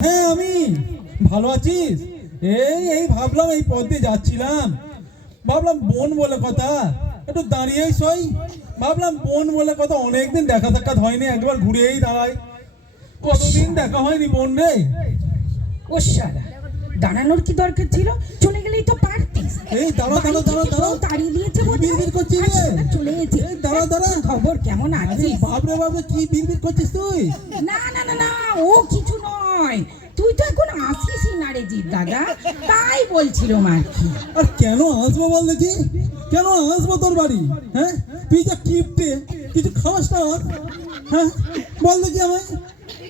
হ্যাঁ আমি ভালো আছিস? এই এই ভাবলাম এই পথ দিয়ে যাচ্ছিলাম, ভাবলাম বোন বলে কথা, একটু দাঁড়িয়েই সই। ভাবলাম বোন বলে কথা, অনেকদিন দেখা সাক্ষাৎ হয়নি, একবার ঘুরেই দাঁড়াই। কতদিন দেখা হয়নি বোন রে। ও শালা, দাঁড়ানোর কি দরকার ছিল? চলে গেলেই তো পারতিস। এই দাঁড়া দাঁড়া দাঁড়া দাঁড়া, তাড়িয়ে দিয়েছে বিড়বিড় করছিস রে? চলে গেছে। এই দাঁড়া দাঁড়া, খবর কেমন আরে আছিস? বাপরে বাপরে, কি বিড়বিড় করছিস তুই? না না না না, ও কিছু নয়। তুই তো এখন আসিসই না রে জিৎ দাদা, তাই বলছিলাম আর কি। আর কেন আসবো বল দেখি, কেন আসবো তোর বাড়ি? হ্যাঁ তুই যা কিপটে, কিছু খাওয়াস না? হ্যাঁ বল দেখি, আমায়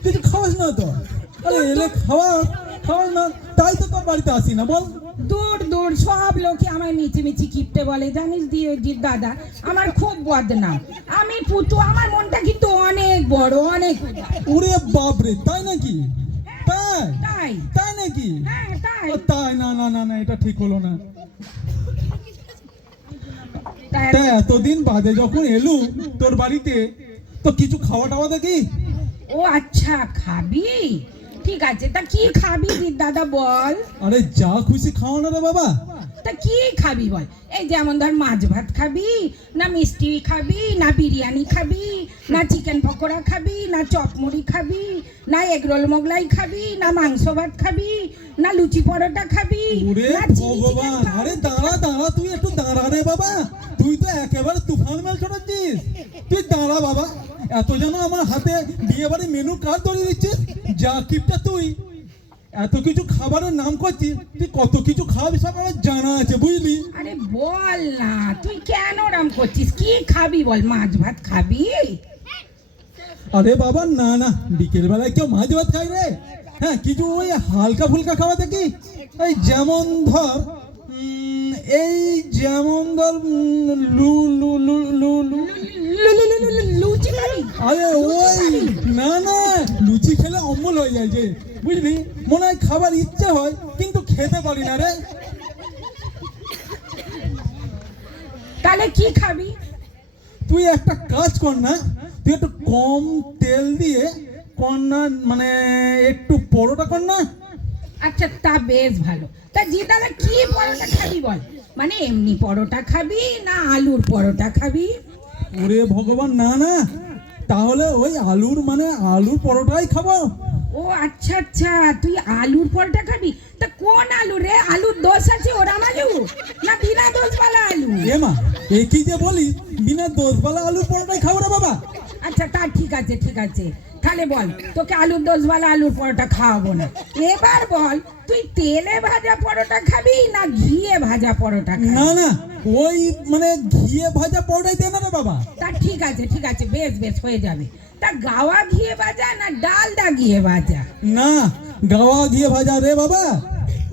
কিছু খাওয়াস না তো? আরে এলে খাওয়াস না, তাই তো তোর বাড়িতে আসি না, বল। দূর দূর, সব লোকে আমায় মিছিমিছি কিপটে বলে, জানিস দিয়ে জিৎ দাদা, আমার খুব বদনাম। আমি পুতু, আমার মনটা কিন্তু অনেক বড়, অনেক। ওরে বাপরে, তাই নাকি? তাই তাই তাই নাকি? হ্যাঁ তাই ও তাই, না না না না, এটা ঠিক হলো না। তাই তা এতদিন বাদে যখন এলু তোর বাড়িতে, তো কিছু খাওয়া টাওয়া দেখি। ও আচ্ছা, খাবি? ঠিক আছে, তা কি খাবি জিৎ দাদা বল? আরে যা খুশি খাওয়া না রে বাবা। তা কি খাবি বল? এই যেমন ধর, মাছ ভাত খাবি, না মিষ্টি খাবি, না বিরিয়ানি খাবি, না চিকেন পকোড়া খাবি, না চপমুড়ি খাবি, না এগরোল মোগলাই খাবি, না মাংস ভাত খাবি, না লুচি পরোটা খাবি, ওরে না চিলি ভগবান, চিকেন আরে খাবি? দাঁড়া দাঁড়া, তুই একটু দাঁড়া রে বাবা। তুই তো একেবারে তুফান মেল ছড়াচ্ছিস। তুই দাঁড়া বাবা, এত যেন আমার হাতে বিয়ে বাড়ি মেনু কার্ড ধরিয়ে দিচ্ছিস। যা কিপটা তুই, এত কিছু খাবারের নাম করছিস, তুই কত কিছু খাওয়াবি সব আমার জানা আছে, বুঝলি? আরে বল না, তুই কেন রাম করছিস? কি খাবি বল? মাছ ভাত খাবি? আরে বাবা না না, বিকেল বেলায় কেউ মাছ ভাত খাই রে? হ্যাঁ কিছু ওই হালকা ফুলকা খাওয়া দেখি। এই যেমন ধর, এই যেমন ধর, লু লু লু লু লু লুচি খাবি? আরে ওই না না, লুচি খেলে অম্বল হয়ে যায় যে, বুঝলি? মনে হয় খাবার ইচ্ছে হয় কিন্তু খেতে পারি না রে। তাহলে কি খাবি? তুই একটা কাজ কর না, তুই একটু কম তেল দিয়ে কর না, মানে একটু পরোটা কর না। আচ্ছা, তা বেশ ভালো। তা জি দাদা, কি পরোটা খাবি বল? মানে এমনি পরোটা খাবি, না আলুর পরোটা খাবি? ওরে ভগবান, না না, তাহলে ওই আলুর পরোটাই খাবো। ও আচ্ছা আচ্ছা, তুই আলুর পরোটা খাবি? তা কোন আলু রে? আলুর দোষ আছে ওরাম আলু, না বিনা দোষওয়ালা আলু? এ মা, এ কি যে বলি, বিনা দোষওয়ালা আলুর পরোটাই খাবো রে বাবা। আচ্ছা, তা ঠিক আছে ঠিক আছে, তাহলে বল, তোকে আলুর দোষওয়ালা আলুর পরোটা খাওয়াবো না। এবার বল, তুই তেলে ভাজা পরোটা খাবি, না ঘিয়ে ভাজা পরোটা খাবি? না না, ওই ঘিয়ে ভাজা পরোটাই দে না রে বাবা। তা ঠিক আছে, বেশ বেশ, হয়ে যাবে। তা গাওয়া ঘিয়ে ভাজা, না ডালদা ঘিয়ে ভাজা? না, গাওয়া ঘিয়ে ভাজা রে বাবা।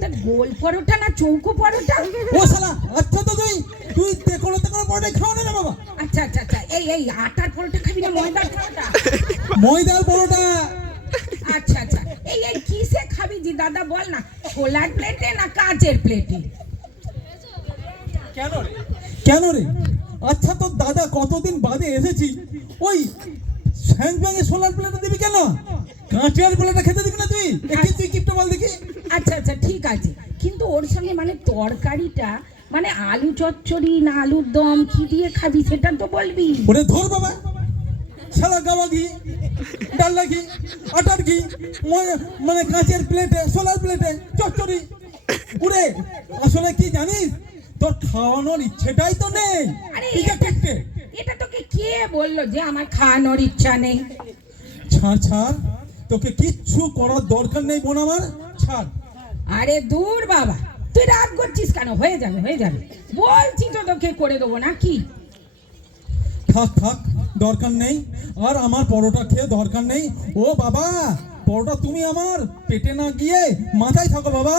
তা গোল পরোটা, না চৌকো পরোটা? ও শালা, আচ্ছা তো তুই তেকোনো পরোটাই খাও না রে বাবা। আচ্ছা আচ্ছা আচ্ছা, এই আটার পরোটা খাবি, না ময়দার পরোটা? ময়দার পরোটা। আচ্ছা আচ্ছা, এই কিসে খাবি জি দাদা বল না? ছোলার প্লেটে, না কাচের প্লেটে? কেন রে? আচ্ছা তোর দাদা কতদিন বাদে এসেছি, ওই স্যাং ব্যাঙে সোলার প্লেটে দিবি কেন? কাঁচের প্লেটে খেতে দিবি না তুই? একই তুই কিপটা বল দেখি। আচ্ছা আচ্ছা, ঠিক আছে, কিন্তু ওর সঙ্গে মানে তরকারিটা, মানে আলু চচ্চড়ি, না আলুর দম, কি দিয়ে খাবি সেটা তো বলবি। ওরে ধর বাবা, শালা গাওয়া ঘি, ডাল্লা ঘি, আটার ঘি, কাঁচের প্লেটে, সোলার প্লেটে চচ্চড়ি। ওরে আসলে কি জানিস, তোর খাওয়ানোর ইচ্ছেটাই তো নেই। আরে ঠিক আছে, এটা তোকে কে বললো যে আমার খাওয়ানোর ইচ্ছা নেই? ছাড়, তোকে কিচ্ছু করার দরকার নেই বোন আমার, ছাড়। আরে দূর বাবা, তুই রাগ করছিস কেন? হয়ে যাবে বলছি তো, তোকে করে দেবো নাকি? থাক, দরকার নেই। আর আমার পরোটা খেয়ে দরকার নেই। ও বাবা, পরোটা তুমি আমার পেটে না গিয়ে মাথায় থাকো বাবা।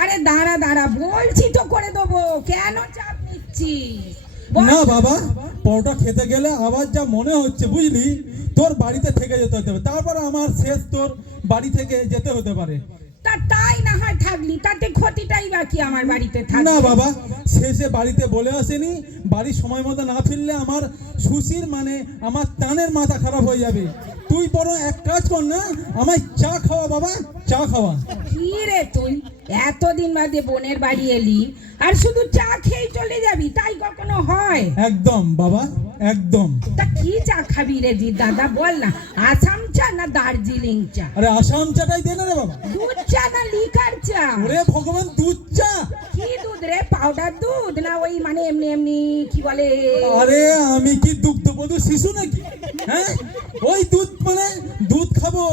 আরে দাঁড়া, বলছি তো করে দেবো, কেন চাপ নিচ্ছিস? না বাবা, পরোটা খেতে গেলে আবার যা মনে হচ্ছে, বুঝলি, তোর বাড়িতে থেকে যেতে হতে হবে, তারপর আমার শেষ তোর বাড়ি থেকে যেতে হতে পারে। তাই না হয় থাকলি তাতে ক্ষতিটাই বাকি আমার বাড়িতে না থাকলে। বাবা, শেষে বাড়িতে বলে আসেনি বাড়ির সময় মতো না ফিরলে আমার সুশীর মানে আমার টানের মাথা খারাপ হয়ে যাবে। তুই বড় এক কাজ কর না, আমায় চা খাওয়া বাবা, চা খাওয়া। কি রে তুই এতদিন বাদে বোনের বাড়ি এলি আর শুধু চা খেয়ে চলে যাবি, তাই কখনো হয়? একদম বাবা, একদম। তা কি চা খাবি রে দি দাদা, বল না। আসাম চা না দার্জিলিং চা? আরে আসাম চাটাই দে না রে বাবা। দুধ চা না লিকার চা? ওরে ভগবান, দুধ চা। কি দুধ রে, পাউডার দুধ না ওই মানে এমনি এমনি কি বলে? আরে আমি কি দুগ্ধবধূ শিশু নাকি? হ্যাঁ, ওই দুধ মানে দুধ খাবো,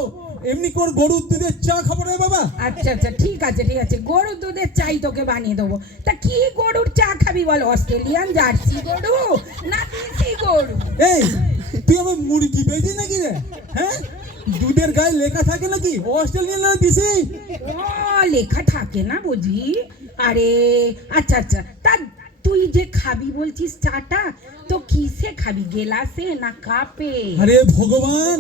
এমনি করে গরুর দুধের চা খাবো রে বাবা। আচ্ছা আচ্ছা ঠিক আছে ঠিক আছে, গরুর দুধের চাই তোকে বানিয়ে দেবো। তা কি গরুর চা খাবি বল? অস্ট্রেলিয়ান জার্সি গরু না দেশি গরু? এই তুই আমার মুরগি পেয়েছি নাকি রে? হ্যাঁ, দুধের গায়ে লেখা থাকে নাকি অস্ট্রেলিয়ান না দিছি? ও লেখা থাকে না বুঝি। আরে আচ্ছা আচ্ছা, তা তুই যে খাবি বলছিস চাটা, তো কিসে খাবি, গেলাসে না কাপে? আরে ভগবান,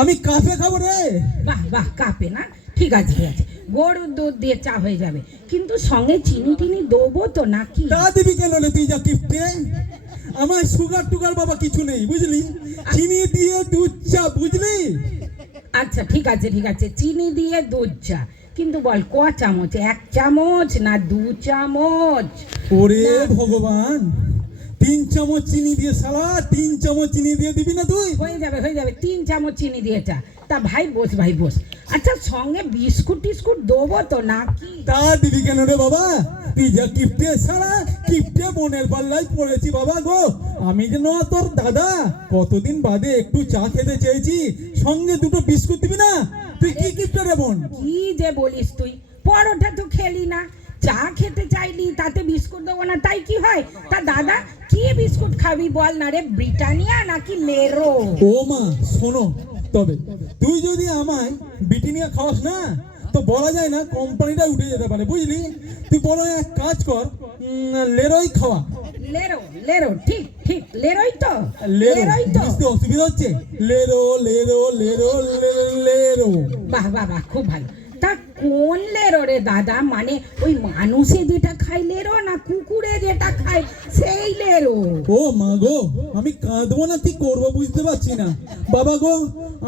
আমি কাফে খাবো রে। বাহ বাহ, কাপে না? ঠিক আছে ঠিক আছে, গরুর দুধ দিয়ে চা হয়ে যাবে, কিন্তু সঙ্গে চিনি টিনি দেবো তো নাকি? তা দিবি কেন রে তুই যা গিফটে? আমার সুগার টুগার বাবা কিছু নেই বুঝলি, চিনি দিয়ে দুধ চা বুঝলি। আচ্ছা ঠিক আছে ঠিক আছে, চিনি দিয়ে দুধ চা, কিন্তু বল ক চামচ, 1 চামচ না 2 চামচ? ওরে না। ভগবান, 3 চামচ চিনি দিয়ে সালা, 3 চামচ চিনি দিয়ে দিবি না তুই? হয়ে যাবে হয়ে যাবে, 3 চামচ চিনি দিয়ে চা। তা ভাই বস ভাই বস। আচ্ছা সঙ্গে বিস্কুট টিস্কুট দেবো তো নাকি? তা দিবি কেন রে বাবা? তুই যা গিফটে সালা, গিফটে বোনের পাল্লায় পড়েছি বাবা গো। আমি যে না তোর দাদা, কতদিন বাদে একটু চা খেতে চেয়েছি, সঙ্গে দুটো বিস্কুট দিবি না? তুই কি গিফটে রে বোন? কি যে বলিস তুই, পরোটা তো খেলি না, চা খেতে চাইলি তাতে বিস্কুট দেবো না তাই কি হয়? তা দাদা কি বিস্কুট খাবি বল না রে, ব্রিটানিয়া নাকি লেরো? ও মা শোনো, তবে তুই যদি আমায় ব্রিটানিয়া খাওয়াস না, তো বলা যায় না কোম্পানিটা উঠে যেতে পারে বুঝলি। তুই বড় এক কাজ কর, লেরোই খাওয়া। লেরো লেরো, ঠিক ঠিক, লেরোই তো, লেরো লেরোই তো। বুঝতে অসুবিধা হচ্ছে? লেরো লেরো লেরো লেরো লেরো। বাহ বাহ বাহ, খুব ভালো। তা কোন লেরো রে দাদা, মানে ওই মানুষে যেটা খায় লেরো না কুকুরে যেটা খায় সেই লেরো? ও মা গো, আমি কাঁদবো না কি করবো বুঝতে পারছি না বাবা গো।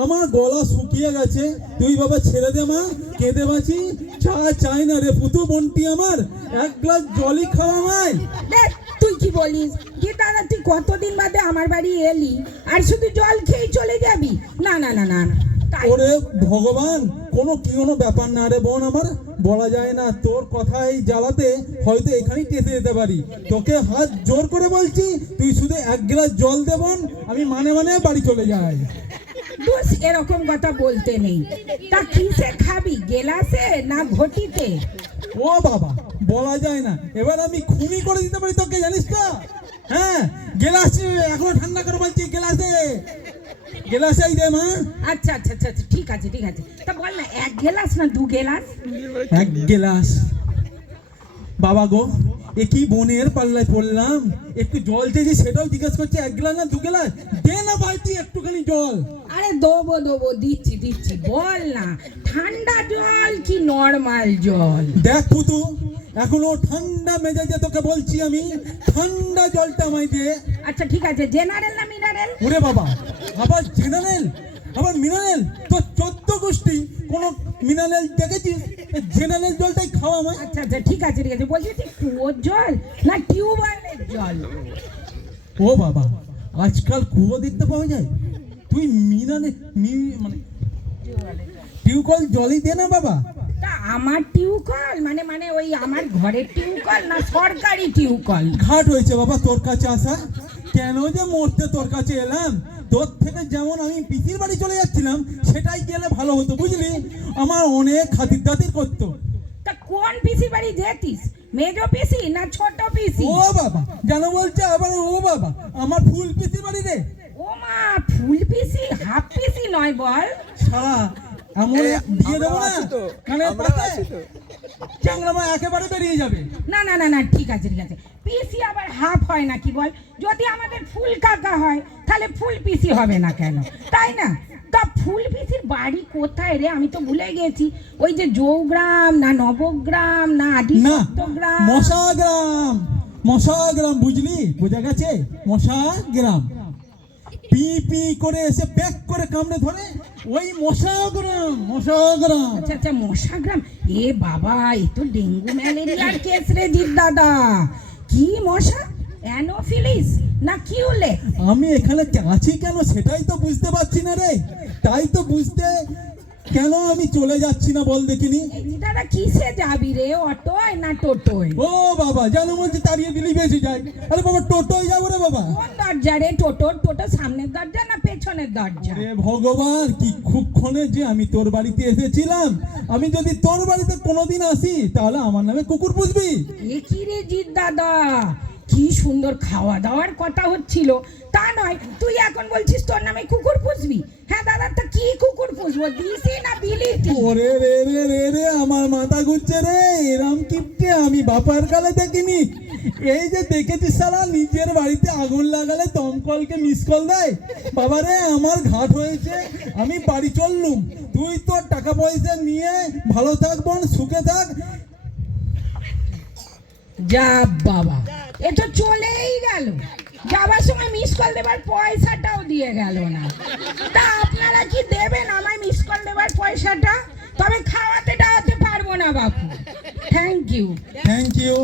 আমার গলা শুকিয়ে গেছে, তুই বাবা ছেড়ে দে মা, কেঁদে বাঁচি। চা চাই না রে পুতু বন্টি আমার, 1 গ্লাস জলই খাওয়া আমায়। দেখ তুই কি বলিস যে দাদা, তুই কতদিন বাদে আমার বাড়ি এলি আর শুধু জল খেয়ে চলে যাবি? না না না না না, তাই ওরে ভগবান, কোনো ব্যাপার না রে বোন আমার, বলা যায় না। তোর কথাই জ্বালাতে হয়তো এখানেই টেসে যেতে পারি। তোকে হাত জোর করে বলছি, তুই শুধু 1 গ্লাস জল দে বোন, আমি মানে মানে বাড়ি চলে যাই। দোষ এরকম কথা বলতে নেই। তা কিসে খাবি, গেলাসে না ঘটিতে? ও বাবা, বলা যায় না, এবার আমি খুনি করে দিতে পারি তোকে জানিস তো। হ্যাঁ, গেলাসে এখন ঠান্ডা করে বলছি, গেলাসে গেলাসেই দে মা। আচ্ছা আচ্ছা আচ্ছা আচ্ছা, ঠিক আছে ঠিক আছে। তা বল না 1 গেলাস না 2 গেলাস? 1 গেলাস। বাবা গো, এ কি বোনের পাল্লায় পড়লাম, একটু জল চেয়েছি সেটাও জিজ্ঞেস করছে 1 গ্লাস না 2 গ্লাস। দে না ভাই তুই একটুখানি জল। আরে দেবো দেবো, দিচ্ছি দিচ্ছি, বল না ঠান্ডা জল কি নর্মাল জল? দেখ পুতু, এখনো ঠান্ডা মেজাজে তোকে বলছি আমি, ঠান্ডা জলটা আমায় দে। আচ্ছা ঠিক আছে, জেনারেল না মিনারেল? ওরে বাবা, আবার জেনারেল আবার মিনারেল, তো 14 গোষ্ঠী কোনো মিনারেল দেখেছিস? জেনারেল জলটাই খাওয়া আমায়। আচ্ছা আচ্ছা ঠিক আছে ঠিক আছে, বলছি তুই কুয়োর জল না টিউবওয়েলের জল? ও বাবা, আজকাল কুয়ো দেখতে পাওয়া যায়, তুই মিনারেল মানে টিউকল জলই দে না বাবা। তা আমার টিউকল মানে মানে ওই আমার ঘরের টিউকল না সরকারি টিউকল? ঘাট হয়েছে বাবা তোর কাছে আসা, কেন যে মরতে তোর কাছে এলাম। তোর থেকে যেমন আমি পিসির বাড়ি চলে যাচ্ছিলাম, সেটাই গেলে ভালো হতো বুঝলি, আমার অনেক খাতির দাতির করতো। তা কোন পিসি বাড়ি যেতিস, মেজো পিসি না ছোট পিসি? ও বাবা, জানো বলছে আবার ও বাবা, আমার ফুল পিসির বাড়ি রে। ও মা, ফুল পিসি হাফ পিসি নয় বল? সারা এমন দিয়ে দেবো না কানের পাতে, চ্যাংড়া মা একেবারে বেরিয়ে যাবে। না না না না, ঠিক আছে ঠিক আছে, পিসি আবার হাফ হয় নাকি বল? যদি আমাদের ফুল কাকা হয় তাহলে ফুল পিসি হবে না কেন, তাই না? তা ফুলপিসির বাড়ি কোথায় রে? আমি তো ভুলে গেছি। ওই যে জৌগ্রাম না নবগ্রাম না না, আদিসপ্তগ্রাম? মশাগ্রাম। মশাগ্রাম, বুঝলি? বোঝা গেছে? মশাগ্রাম। পি পি করে এসে ব্যাক করে কামড়ে ধরে, ওই মশাগ্রাম। মশাগ্রাম। আচ্ছা আচ্ছা, মশাগ্রাম। এ বাবা, এ তো ডেঙ্গু ম্যালেরিয়ার কেস রে জিৎ দাদা। কি মশা? অ্যানোফিলিস না কিউলে? আমি এখানে আছি কেন সেটাই তো বুঝতে পারছি না রে। তাই তো বুঝতে কেন আমি চলে যাচ্ছি না বল দেখিনি। এই জিৎ দাদা কিসে যাবি রে? অটোয় না টোটোয়? ও বাবা, যেন বলছি তাড়িয়ে দিলি বেশি যায়। আরে বাবা, টোটোয় যাবো রে বাবা। কোন দরজা রে? টোটোর টোটো সামনের দরজা না পেছনের দরজা? রে ভগবান, কি খুক্ষণে যে আমি তোর বাড়িতে এসেছিলাম। আমি যদি তোর বাড়িতে কোনোদিন আসি তাহলে আমার নামে কুকুর পুষবি? এ কি রে জিৎ দাদা, কি সুন্দর খাওয়া দাওয়ার কথা হচ্ছিল, তা নয় তুই এখন বলছিস তোর নামে কুকুর পুষবি? হ্যাঁ দাদা, তা কি কুকুর পুষবো, দিশি না বিলিতি? ওরে রে রে রে রে, আমার মাথা ঘুরছে রে। এরম কিপটে আমি বাপার কালে দেখিনি। এই যে দেখেছিস সালা, নিজের বাড়িতে আগুন লাগালে দমকলকে মিস কল দেয়। বাবা রে, আমার ঘাট হয়েছে, আমি বাড়ি চললুম। তুই তোর টাকা পয়সা নিয়ে ভালো থাক বোন, সুখে থাক। যা বাবা, এ তো চলেই গেল। যাবার সময় মিস কল দেবার পয়সাটাও দিয়ে গেল না। তা আপনারা কি দেবেন আমায় মিস কল দেবার পয়সাটা? তবে খাওয়াতে টাওয়াতে পারবো না বাপু। Thank you. Thank you.